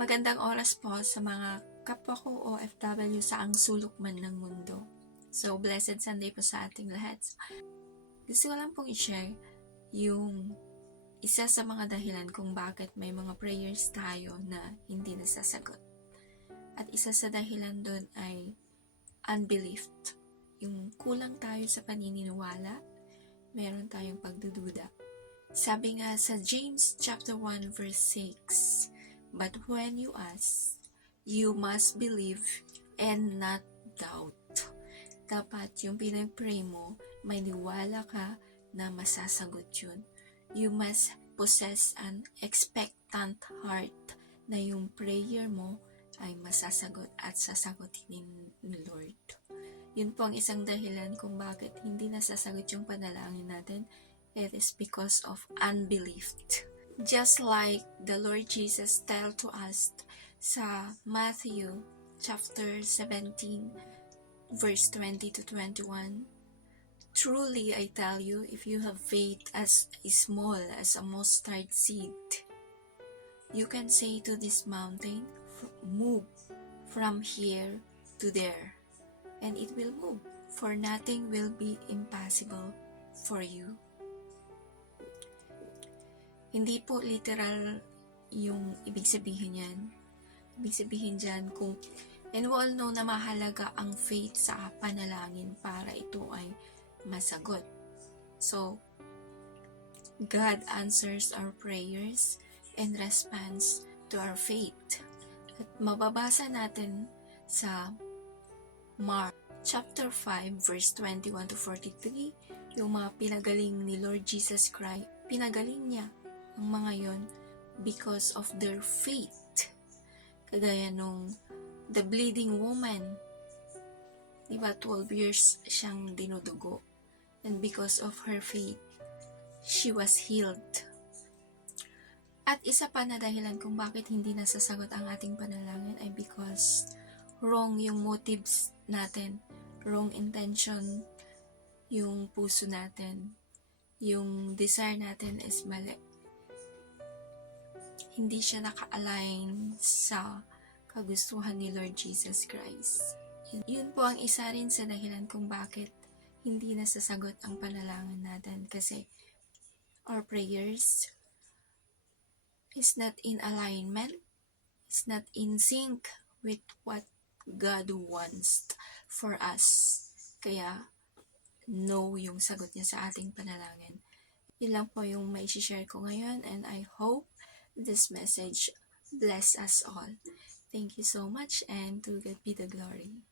Magandang oras po sa mga kapwa ko OFW saang sulok man ng mundo. So, blessed Sunday po sa ating lahat. Gusto ko lang pong i-share yung isa sa mga dahilan kung bakit may mga prayers tayo na hindi nasasagot. At isa sa dahilan doon ay unbelief. Yung kulang tayo sa paniniwala, meron tayong pagdududa. Sabi nga sa James chapter 1 verse 6, "But when you ask, you must believe and not doubt." Dapat yung pinag-pray mo, may niwala ka na masasagot yun. You must possess an expectant heart na yung prayer mo ay masasagot at sasagutin ni Lord. Yun po ang isang dahilan kung bakit hindi nasasagot yung panalangin natin. It is because of unbelief. Just like the Lord Jesus tell to us sa Matthew chapter 17 verse 20 to 21, "Truly I tell you, if you have faith as small as a mustard seed, you can say to this mountain, move from here to there, and it will move, for nothing will be impossible for you." Hindi po literal yung ibig sabihin yan. Ibig sabihin dyan and we all know na mahalaga ang faith sa panalangin para ito ay masagot. So, God answers our prayers and responds to our faith. At mababasa natin sa Mark chapter 5 verse 21 to 43, yung mga pinagaling ni Lord Jesus Christ, pinagaling niya ang mga yon because of their faith. Kagaya nung the bleeding woman, diba 12 years siyang dinudugo, and because of her faith, she was healed. At isa pa na dahilan kung bakit hindi nasasagot ang ating panalangin ay because wrong yung motives natin, wrong intention yung puso natin, yung desire natin is mali. Hindi siya naka-align sa kagustuhan ni Lord Jesus Christ. Yun po ang isa rin sa dahilan kung bakit hindi nasasagot ang panalangin natin, kasi our prayers is not in alignment, is not in sync with what God wants for us. Kaya no yung sagot niya sa ating panalangin. Yun lang po yung may share ko ngayon, and I hope this message bless us all. Thank you so much, and to God be the glory.